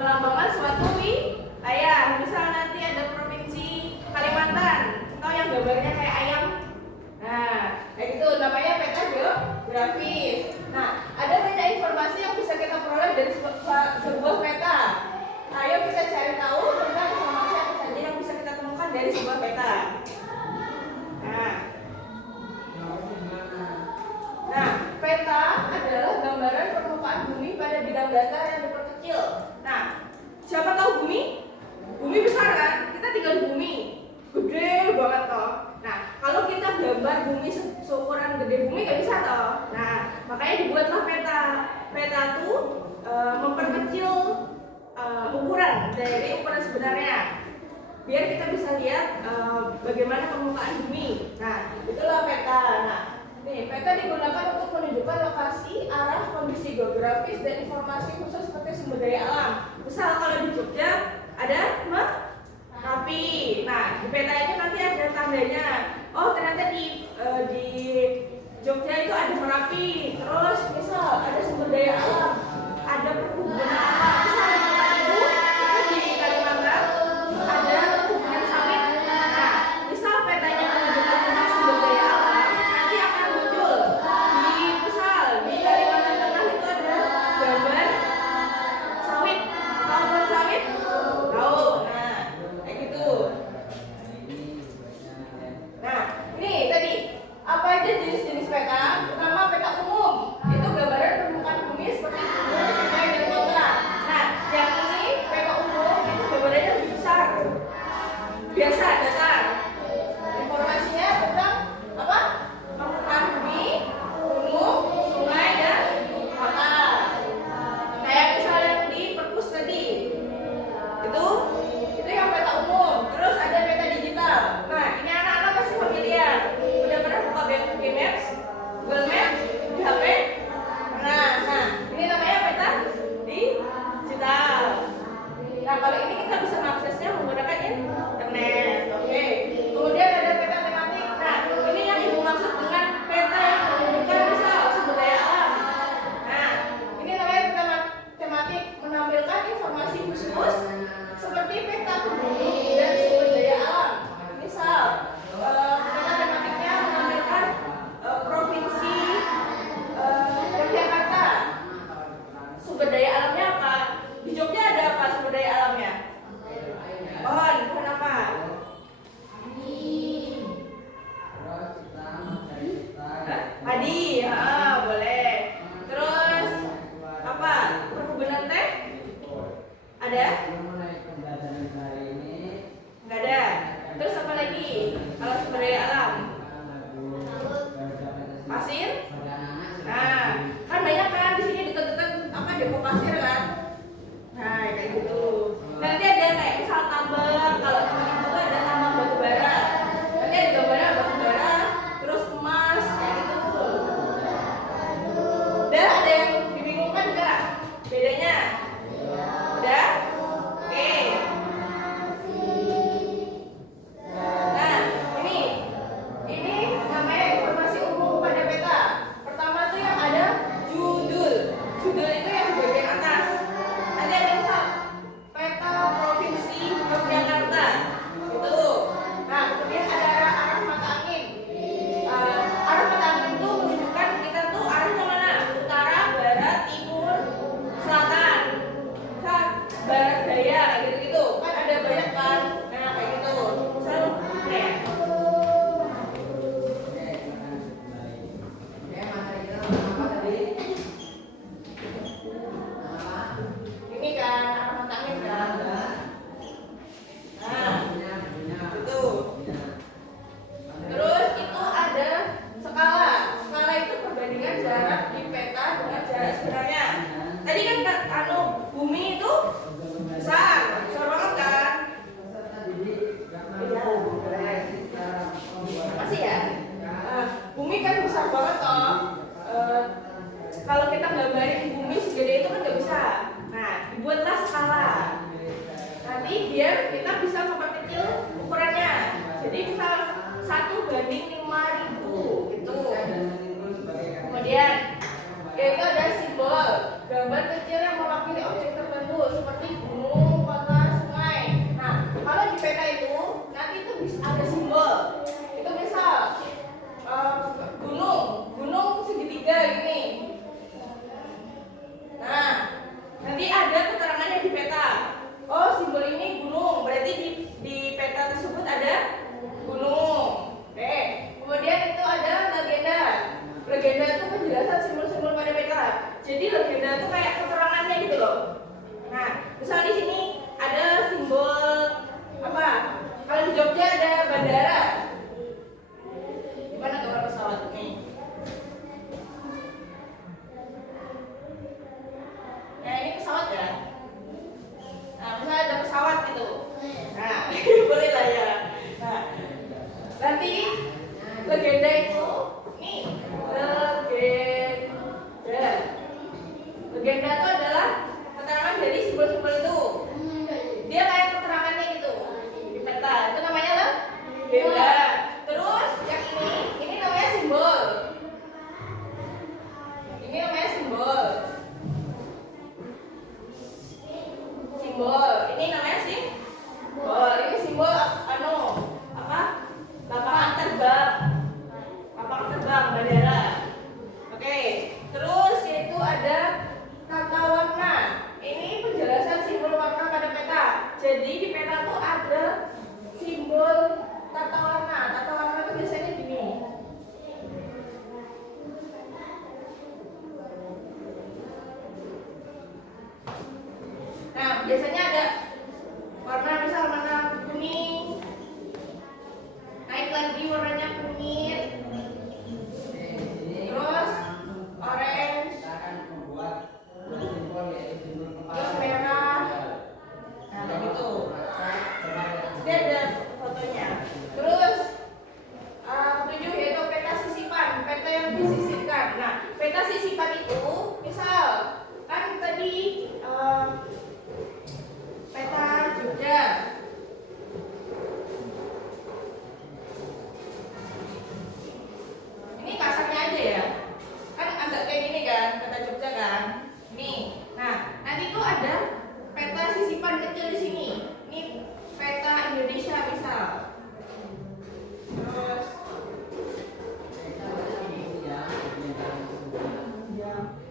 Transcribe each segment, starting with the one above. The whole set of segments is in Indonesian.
melambangkan suatu wilayah. Misal nanti ada provinsi Kalimantan, atau yang gambarnya kayak ayam. Nah, kayak gitu namanya peta geografis. Nah, ada banyak informasi yang bisa kita peroleh dari sebuah peta. Ayo kita cari tahu tentang informasi apa saja yang bisa kita temukan dari sebuah peta. Nah, peta adalah gambaran permukaan bumi pada bidang datar yang diperkecil. Nah, siapa tahu bumi? Bumi besar kan? Kita tinggal di bumi, gede banget toh. Nah, kalau kita gambar bumi seukuran gede bumi nggak bisa toh. Nah, makanya dibuatlah peta. Peta tuh memperkecil ukuran dari ukuran sebenarnya, biar kita bisa lihat bagaimana permukaan bumi. Nah, itulah peta. Nah, nih, peta digunakan untuk menunjukkan lokasi, arah, kondisi geografis, dan informasi khusus seperti sumber daya alam. Misal kalau di Jogja ada Merapi. Nah, di peta itu nanti ada tandanya. Oh, ternyata di Jogja itu ada Merapi. Terus misal ada sumber daya alam, ada perkebunan alam. Misal di tempat itu di Kalimantan ada perkebunan sawit. Nah, misal petanya menunjukkan tentang sumber daya alam, nanti akan muncul di Kalimantan Tengah itu ada gambar sawit. Tahu kan sawit? Tahu. Nah, kayak gitu. Nah, ini tadi apa aja jenis-jenis peta? Pertama, peta umum. Itu gambaran permukaan bumi seperti gunung, sungai, dan kota. Nah, yang ini peta umum itu gambarannya lebih besar. Biasa datar. Informasinya tentang apa? Permukaan bumi, gunung, sungai, dan kota. Kayak misalnya di perpus tadi. Itu yang peta umum. Terus ada peta digital. Nah, ini anak-anak pasti familiar. Udah pernah buka Google Maps? Google Maps di HP? Nah, ini namanya peta digital. Nah, kalau ini kita bisa mengaksesnya menggunakan internet. Oke. Kemudian ada peta tematik. Nah, ini yang ibu maksud dengan peta yang menunjukkan misal sumber daya alam. Nah, ini namanya peta tematik, menampilkan informasi khusus seperti peta bumi dan sumber daya alam. Misal, peta tematiknya menampilkan provinsi Yogyakarta. Sumber daya alamnya apa? Di Jogja ada apa sumber daya alamnya? Pohon, pohon apa? Padi, boleh. Terus apa? Perkebunan teh? Ada? Nggak ada. Terus apa lagi? Kalau sumber daya alam? Pasir? Nah, kan banyak kan di sini dekat-dekat apa depo pasir kan? Nah, kayak gitu. Nanti ada kayak misal tambang, kalau teman itu ada tambang batu bara. Nanti ada gambarnya batu bara, terus emas, kayak gitu. Dan ada yang dibingungkan nggak? Bedanya? Udah? Oke. Nah, ini namanya informasi umum pada peta. Pertama tuh yang ada judul. Judul itu yang di bagian atas. Nanti ada misal peta provinsi Yogyakarta. Itu. Nah, kemudian ada arah mata angin. Arah mata angin itu menunjukkan kita tuh arahnya mana? Utara, barat, timur, selatan. Kan barat daya kayak gitu-gitu. Kan ada banyak kan? Nah, kayak gitu. Misal ini kan arah mata angin kan. Nah, itu. Terus itu ada skala. Skala itu perbandingan jarak di peta dengan jarak sebenarnya. Tadi kan bumi itu besar banget kan? Masih ya? Bumi kan besar banget toh. Kalau kita gambarin bumi segede itu kan nggak bisa. Nah, dibuatlah skala. Nanti biar kita bisa memperkecil ukurannya. Jadi misal 1:5.000 gitu. Kemudian yaitu ada simbol gambar kecil yang mewakili objek tertentu seperti simbol. Ini namanya simbol. Ini simbol apa? Lapangan terbang. Lapangan terbang bandara. Oke. Terus yaitu ada tata warna. Ini penjelasan simbol warna pada peta. Jadi di peta tuh ada simbol tata warna. Tata warna itu biasanya gini. Nah, biasanya ada warna, misal warna kuning, naik lagi warnanya kuning, terus orange, terus merah. Nah, gitu. Dia ada fotonya. Terus ketujuh yaitu peta sisipan, peta yang disisipkan. Nah, peta sisipan itu misal kan tadi peta Jogja. Ini kasarnya aja ya. Kan agak kayak gini kan, peta Jogja kan. Nih. Nah, nanti tuh ada peta sisipan kecil di sini. Ini peta Indonesia misal. Terus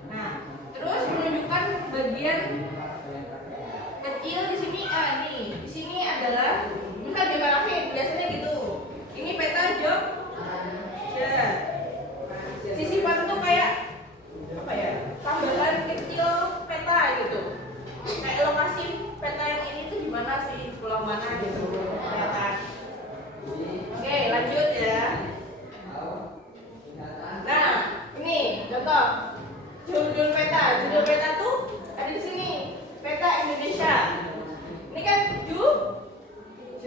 nah, terus menunjukkan bagian kecil di sini. Nih, di sini adalah misal dimarahin biasanya gitu. Ini peta Jogja. Sisipan tuh kayak apa ya? Tambahan kecil peta gitu. Kayak lokasi peta yang ini tuh di mana sih? Pulau mana gitu. Kelihatan. Oke, lanjut ya. Nah, ini contoh judul peta. Judul peta tuh ada di sini. Peta Indonesia. Ini kan judul.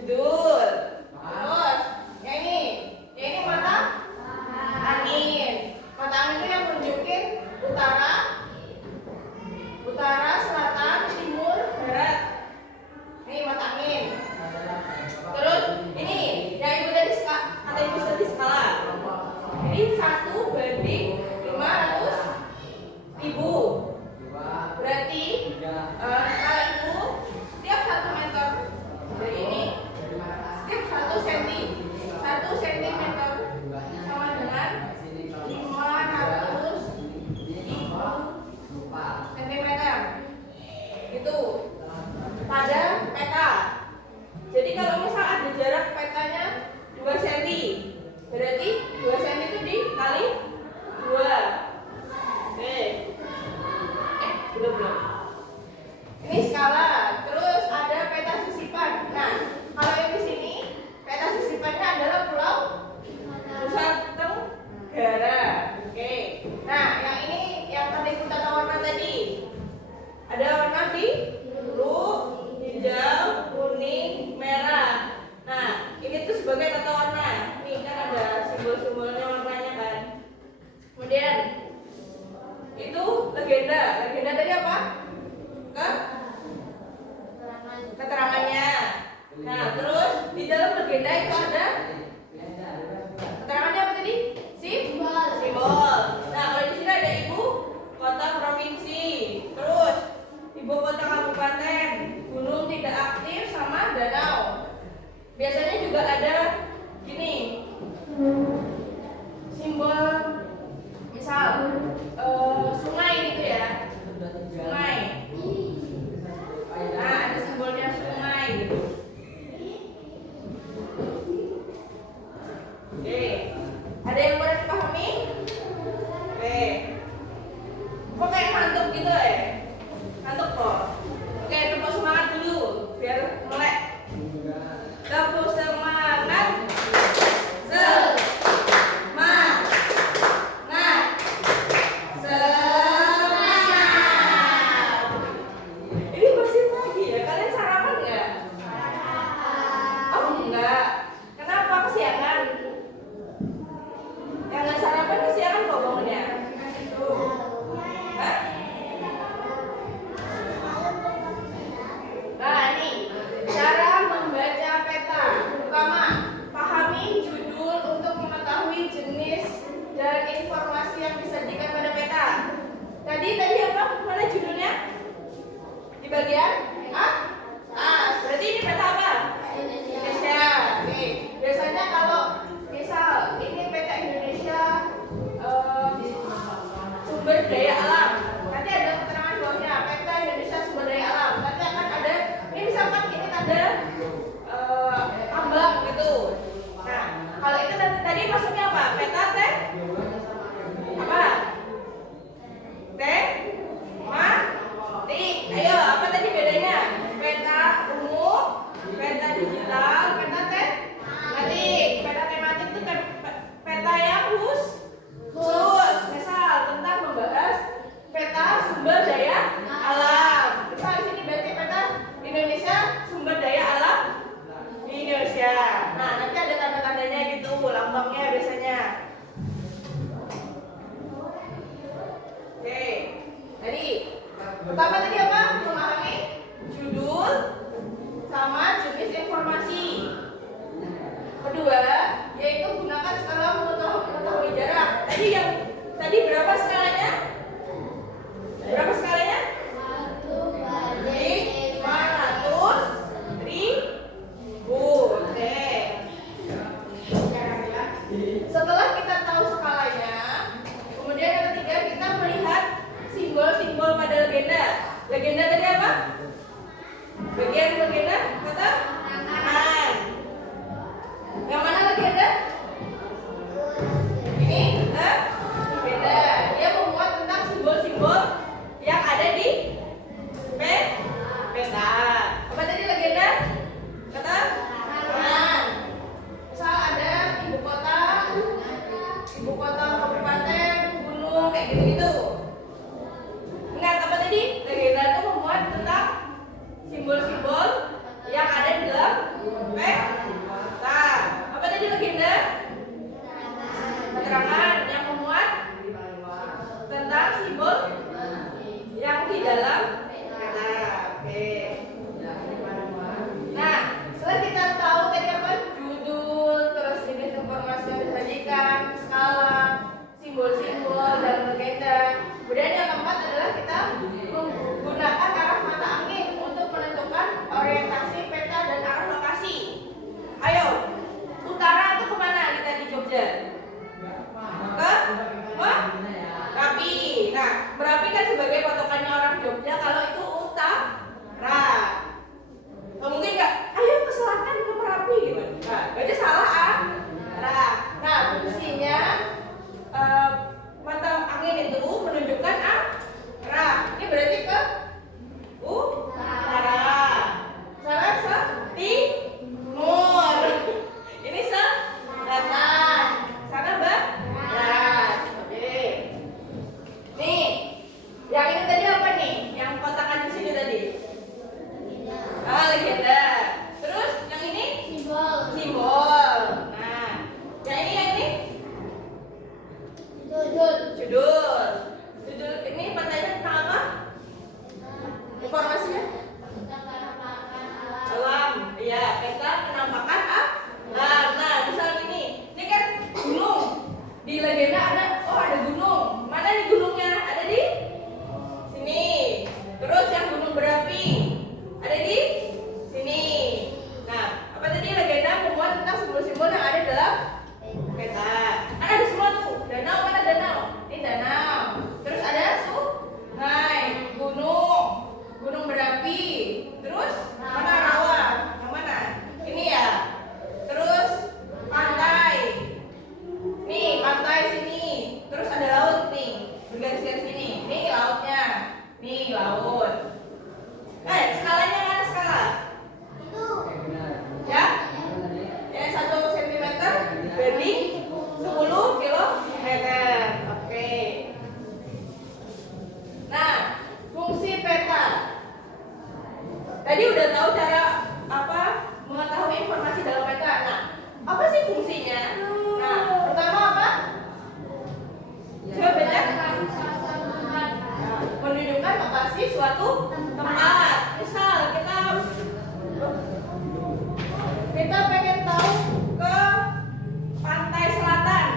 Terus yang ini mata angin. Mata angin itu yang menunjukin utara, selatan, timur, barat. Ini mata angin. Terus ini yang ibu tadi kata ibu tadi skala. Jadi 1:500.000. Berarti skala itu setiap 1 meter dari ini setiap 1 cm sama dengan 500.000 cm. Itu pada peta. Jadi kalau misal ada jarak petanya 2 cm, berarti 2 cm itu dikali 2. Oke. Belum. Ini skala. Terus ada peta sisipan. Nah, kalau yang di sini peta sisipannya adalah Pulau Nusa Tenggara. Oke. Nah, yang ini yang tadi tata warna tadi. Ada warna biru, hijau, kuning, merah. Nah, ini tuh sebagai tata warna. Nih kan ada simbol-simbolnya warnanya kan. Kemudian itu legenda. Legenda tadi apa? Keterangannya. Nah, terus di dalam legenda itu ada keterangannya apa tadi? Simbol. Nah, kalau di sini ada ibu kota provinsi. Terus ibu kota kabupaten, gunung tidak aktif sama danau. Biasanya juga ada gini. Simbol misal sungai gitu ya. Sungai. Nah, ada simbolnya sungai gitu. Oke. Ada yang boleh dipahami? Oke. Kok kayak ngantuk gitu ya? Ngantuk kok. Oke, tepuk semangat dulu biar melek. Tepuk semangat. Tadi apa? Mana judulnya? Di bagian A? Indonesia sumber daya alam di Indonesia. Nah, nanti ada tanda-tandanya gitu, lambangnya biasanya. Oke, tadi pertama tadi apa? Memahami judul sama jenis informasi. Kedua, yaitu gunakan skala mengetahui jarak. Tadi berapa skalanya? Berapa skalanya? 500.000. Oke. Setelah kita tahu skalanya, kemudian yang ketiga kita melihat simbol-simbol pada legenda. Legenda tadi apa? Bagian legenda kata tangan. Yang mana legenda? Ini legenda. Dia memuat tentang simbol-simbol yang ada di peta. Apa tadi legenda? Kata tangan. Misal ada ibu kota kabupaten, gunung, kayak gitu-gitu. Ingat apa tadi? Legenda itu memuat tentang simbol-simbol yang ada di dalam peta. Apa tadi legenda? Keterangan yang memuat tentang simbol yang di dalam peta. Oke. Nah, setelah kita tahu tadi apa? Judul, terus jenis informasi yang disajikan, skala, simbol-simbol, dan legenda. Kemudian yang keempat adalah kita menggunakan arah mata angin untuk menentukan orientasi peta dan arah lokasi. Ayo, utara itu kemana kita di Jogja? Ke Merapi. Nah, Merapi kan sebagai patokannya orang Jogja kalau itu utara. Mungkin nggak, ayo ke selatan ke Merapi gitu. Nah, berarti salah Nah, fungsinya mata angin itu menunjukkan arah. Ini berarti ke utara. Sana timur. Ini selatan. Sana barat. Oke. Nih, yang ini tadi apa nih? Yang kotakan di sini tadi. Legenda. Terus yang ini simbol. Nah, yang ini judul ini pantainya tentang apa? Informasinya alam. Iya, peta penampakan alam. Nah, misal ini kan gunung. Di legenda ada gunung. Mana nih gunungnya? Ada di sini. Terus yang gunung berapi ada di sini. Nah, apa tadi legenda memuat tentang simbol-simbol yang ada dalam peta. Kan ada semua tuh. Danau, mana danau? Ini danau. Terus ada sungai, gunung berapi. Terus mana rawa? Yang mana? Ini ya. Terus pantai. Nih, pantai sini. Terus ada laut nih. Bergaris-garis ini. Nih lautnya. Nih laut. Skalanya mana skala? Ya? Yang 1 cm banding 10 km. Oke. Nah, fungsi peta. Tadi udah tahu cara apa mengetahui informasi dalam peta. Nah, apa sih fungsinya? Nah, pertama apa? Coba baca. Menunjukkan lokasi suatu tempat. Misal kita pengen tahu ke pantai selatan,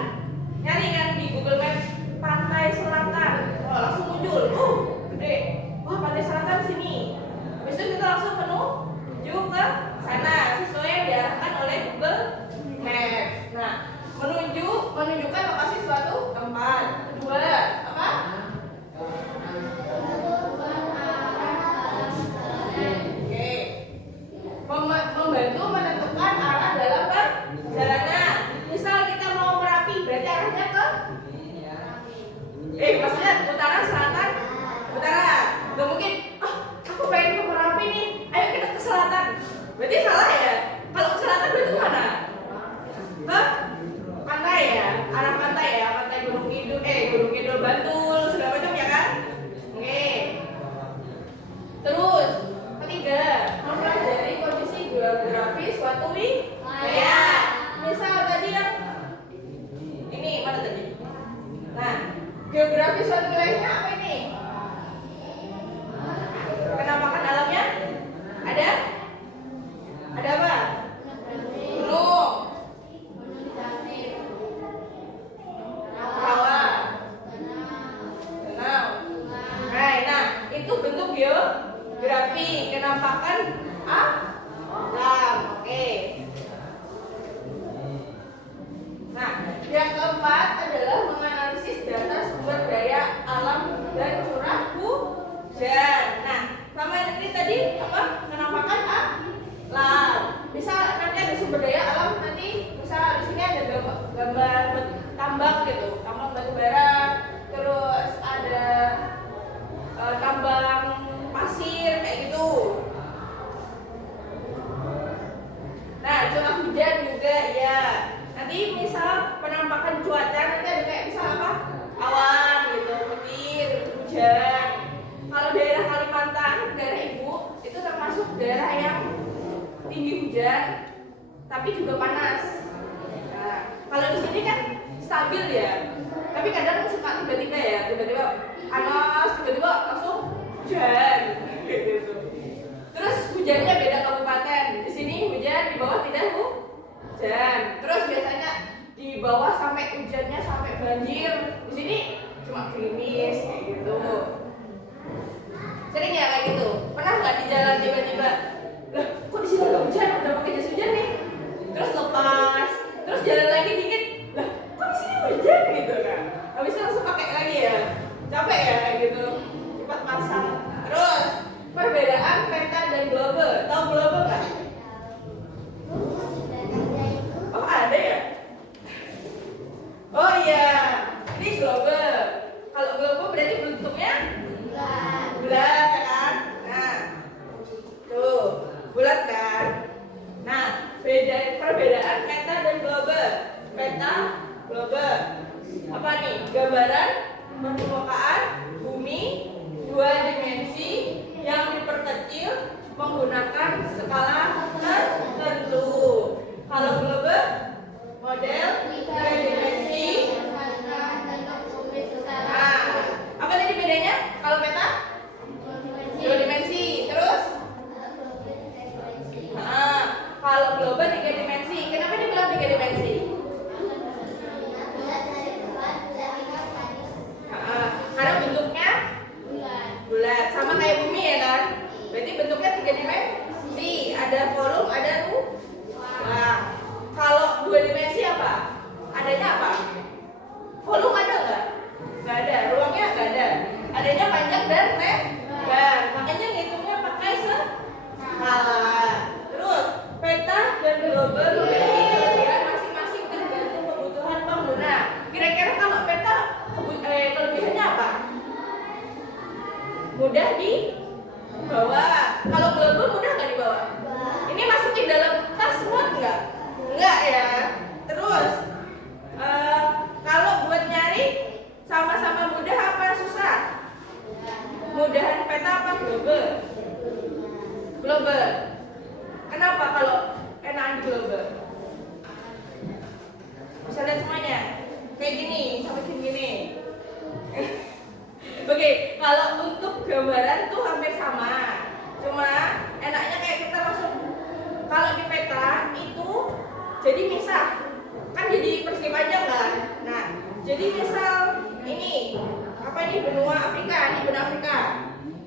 nyari kan di Google Maps pantai selatan, langsung muncul, gede, wah pantai selatan sini. Habis itu kita langsung menuju ke sana sesuai yang diarahkan oleh Google Maps. Nah, menunjukkan lokasi suatu tempat. Kedua, apa? Membantu menentukan arah dalam perjalanan. Misal kita mau Merapi, berarti arahnya ke maksudnya utara, selatan, utara. Gak mungkin, aku pengen ke Merapi nih, ayo kita ke selatan. Berarti salah ya? Kalau ke selatan berarti mana? Ke pantai ya? Arah pantai ya? Pantai Gunung Kidul, Bantul, segala macam ya kan? Oke. Terus, ketiga, ada apa? Gunung, rawa, danau. Nah, itu bentuk geografi, kenampakan alam. Oke. Nah, yang keempat adalah menganalisis data sumber daya alam dan curah hujan. Nah, sama ini tadi apa? Kenampakan alam. Bisa nanti ada sumber daya alam, nanti bisa di sini ada gambar tambang gitu, tambang batu bara, terus ada tambang pasir kayak gitu. Nah, curah hujan juga ya. Nanti misal penampakan cuaca nanti ada kayak misal apa? Awan gitu, petir, hujan. Kalau daerah Kalimantan, daerah ibu itu termasuk daerah yang tinggi hujan, tapi juga panas. Nah, kalau di sini kan stabil ya, tapi kadang suka tiba-tiba ya, tiba-tiba panas, tiba-tiba langsung hujan gitu. Terus hujannya beda kabupaten. Di sini hujan, di bawah tidak hujan. Terus biasanya di bawah sampai hujannya sampai banjir. Di sini cuma gerimis kayak gitu. Sering ya kayak gitu. Pernah nggak di jalan tiba-tiba, lah kok di sini nggak hujan? Udah pakai jas hujan nih. Terus lepas, terus jalan lagi dikit, lah kok di sini hujan gitu kan? Habis itu langsung pakai lagi ya. Capek ya kayak gitu. Cepat pasang. Terus perbedaan peta dan globe. Tahu globe nggak? Oh ada ya? Oh iya, ini globe. Kalau globe berarti bentuknya bulat ya kan? Nah, tuh bulat kan? Nah, perbedaan peta dan globe. Peta, globe. Apa nih? Gambaran permukaan bumi dua dimensi yang diperkecil menggunakan skala tertentu. Kalau globe model tiga dimensi. Nah, apa tadi bedanya? Kalau peta dua dimensi. Terus? Nah, kalau globe tiga dimensi. Kenapa dibilang tiga dimensi? Karena bentuknya bulat, sama kayak bumi ya kan? Berarti bentuknya tiga dimensi, ada volume, ada ruang. Kalau dua dimensi apa? Adanya apa? Volume ada nggak? Nggak ada. Ruangnya nggak ada. Adanya panjang dan lebar. Makanya ngitungnya pakai skala. Terus peta dan globe memiliki kelebihan masing-masing tergantung kebutuhan pengguna. Kira-kira kalau peta kelebihannya apa? Mudah dibawa. Kalau globe mudah nggak dibawa? Ini masukin dalam tas muat nggak? Enggak ya. Terus kalau buat nyari sama-sama mudah apa susah? Mudahan peta apa globe? Globe. Kenapa kalau enakan di globe? Bisa lihat semuanya. Kayak gini, sampai gini. Oke, kalau untuk gambaran tuh hampir sama. Cuma enaknya kayak kita langsung, kalau di peta itu jadi misah. Kan jadi persegi panjang kan? Nah, jadi misal ini apa ini benua Afrika, ini benua Afrika.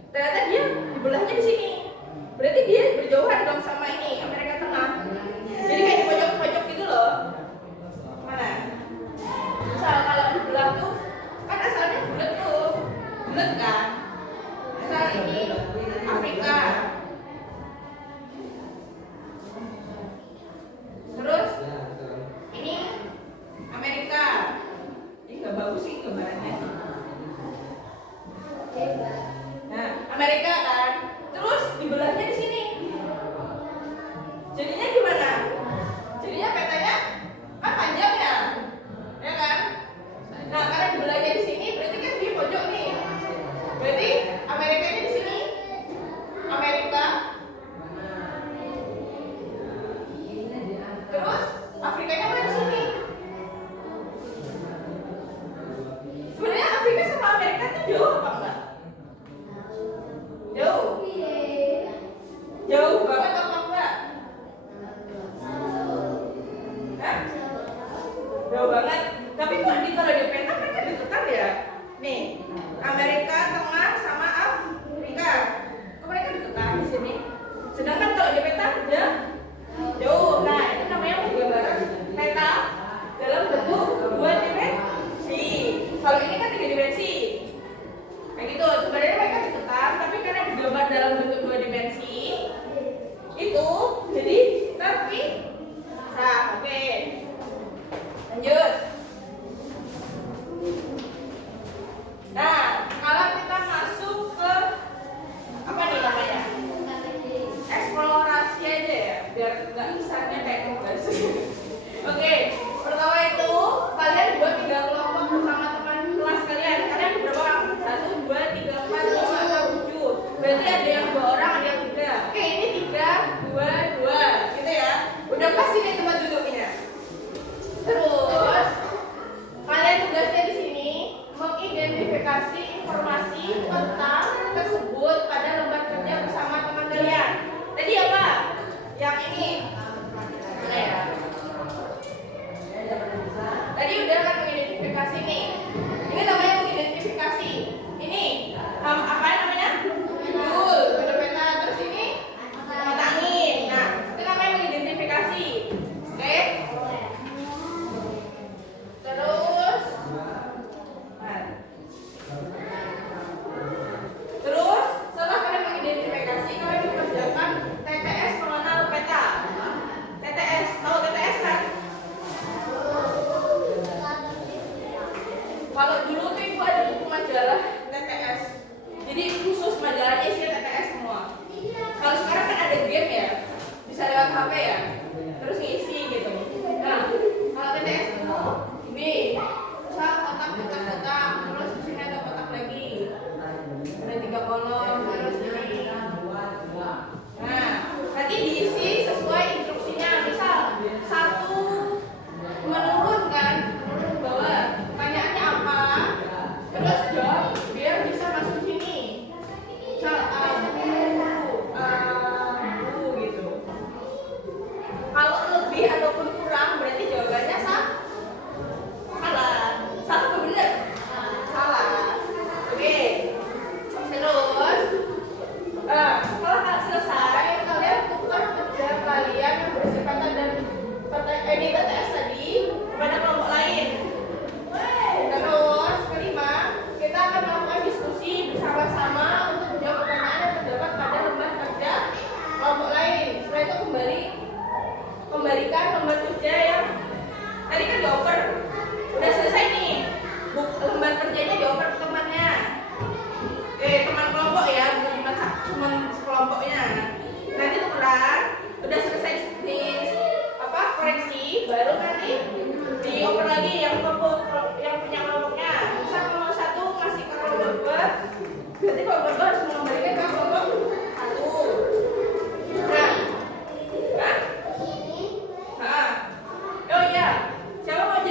Ternyata dia dibelahnya di sini. Berarti dia berjauhan dong sama ini Amerika Tengah. Jadi kayak di pojok-pojok gitu loh. Mana? Misal kalau dibelah tuh kan asalnya bulat tuh. Bulat kan? Misal ini Afrika. Terus ini Amerika. Ini nggak bagus sih gambarannya. Nah, Amerika kan. Terus dibelahnya di sini. bisa lewat HP ya, terus ngisi gitu. Nah, kalau TTS itu ini bisa kotak, terus di sini ada kotak lagi, ada 3 kolom, terus ini. Nah, nanti diisi sesuai instruksinya. Misal satu menurun kan, menurun ke bawah, pertanyaannya apa, terus jawab biar bisa masuk sini. Misal gitu. Kalau lebih ataupun kurang berarti jawabannya salah. Salah atau benar? Salah. Oke. Terus setelah kalian selesai, kalian tukar kerja kalian yang bersifatan dan di TTS tadi kepada kelompok lain. Terus kelima, kita akan melakukan diskusi bersama-sama untuk menjawab pertanyaan yang terdapat pada lembar kerja kelompok lain. Setelah itu kembalikan lembar kerja yang tadi kan dioper. Udah selesai nih, lembar kerjanya dioper ke temannya. Teman kelompok ya, bukan cuma kelompoknya. Nanti tukeran, udah selesai di koreksi, baru nanti dioper lagi yang punya kelompoknya. Misal kelompok 1 ngasih ke kelompok 2, berarti kelompok 2 harus mengembalikan ke kelompok 1. Nah, oh iya, siapa mau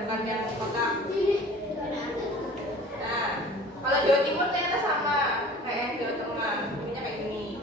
bukan yang kotak. Nah, kalau Jawa Timur ternyata sama kayak yang Jawa Tengah, bunyinya kayak gini.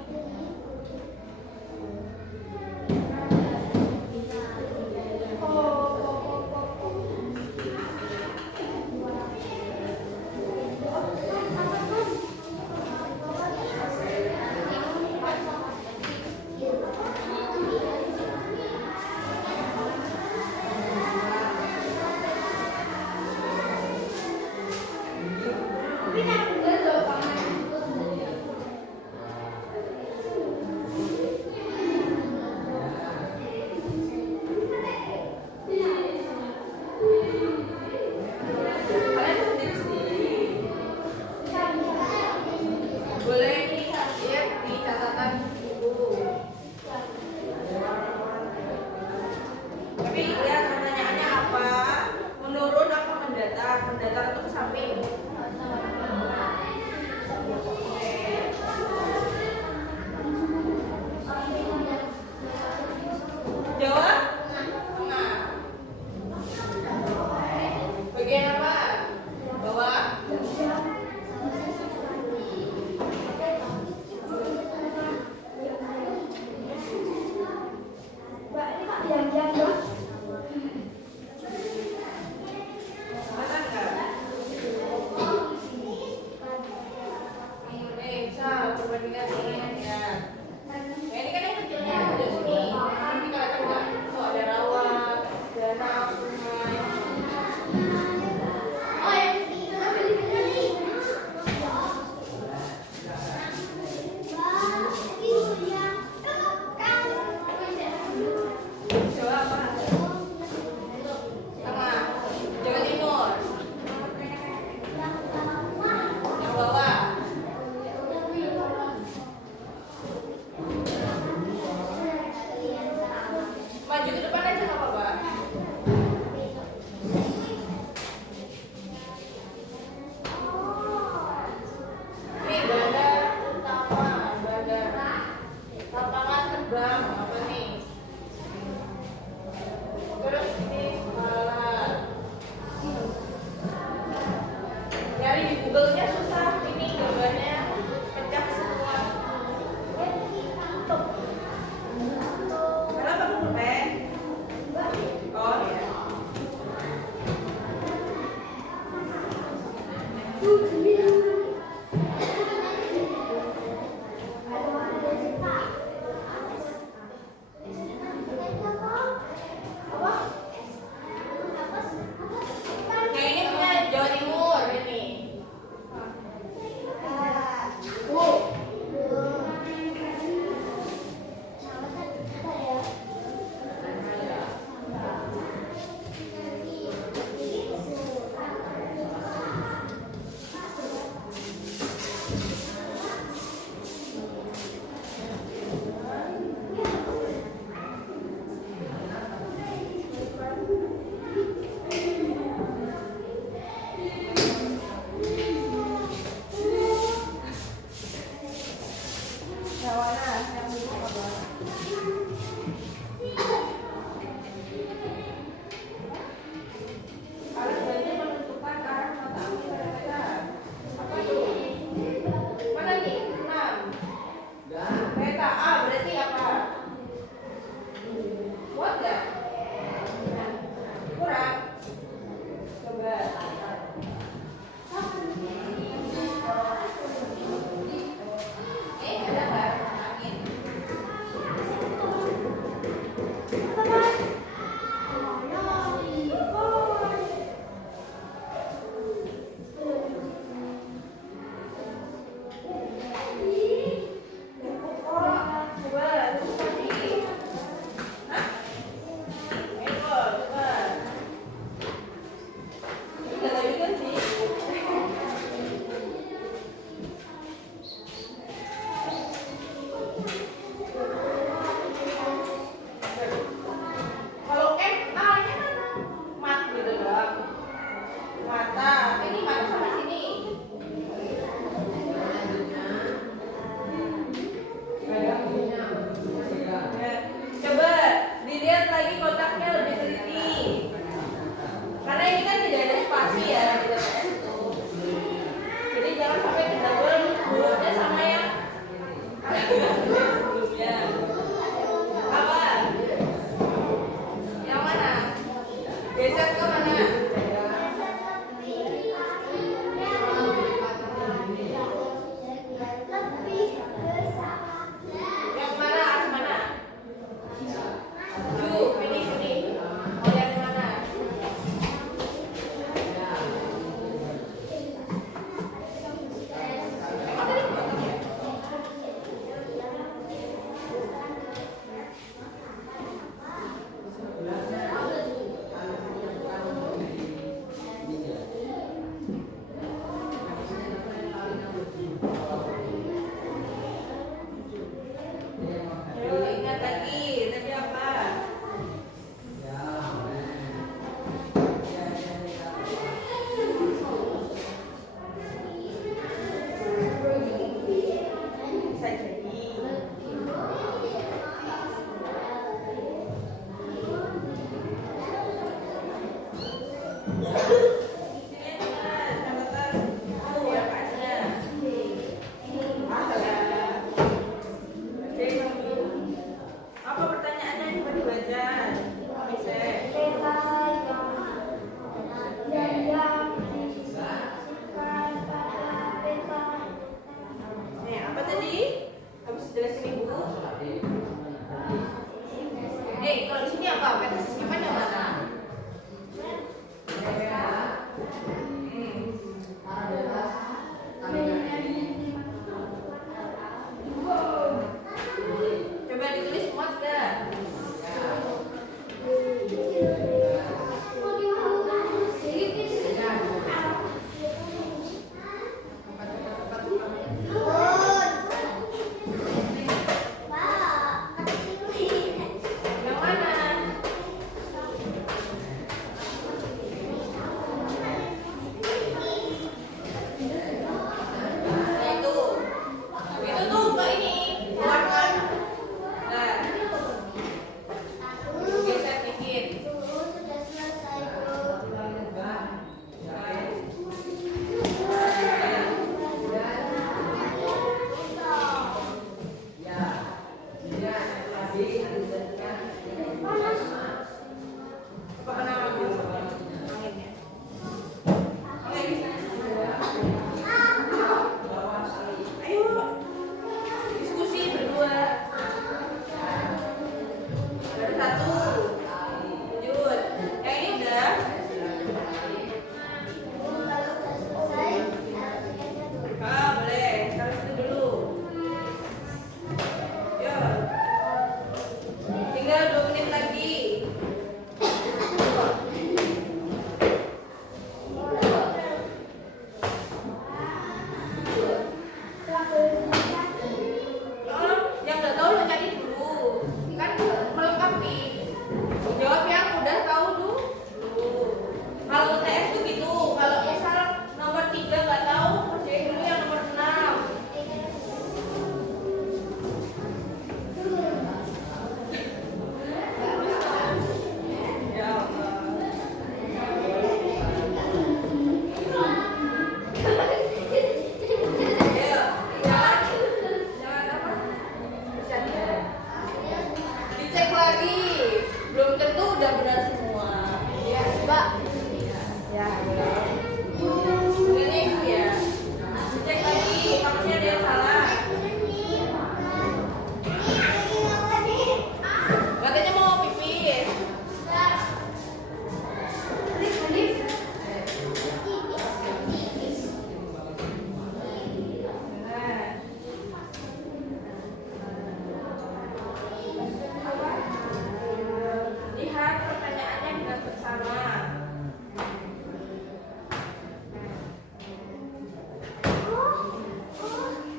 Mendatar itu ke samping. Jawa Tengah. Bagian apa? Bawah. Maju ke depan aja nggak apa-apa. Nih bandar utama, bandar lapangan terbang apa nih? Terus ini malah nyari di Google-nya susah, ini gambarnya pecah semua. Kenapa aku putih? Oh ya. Yang ini punya Jawa Timur ini. ya.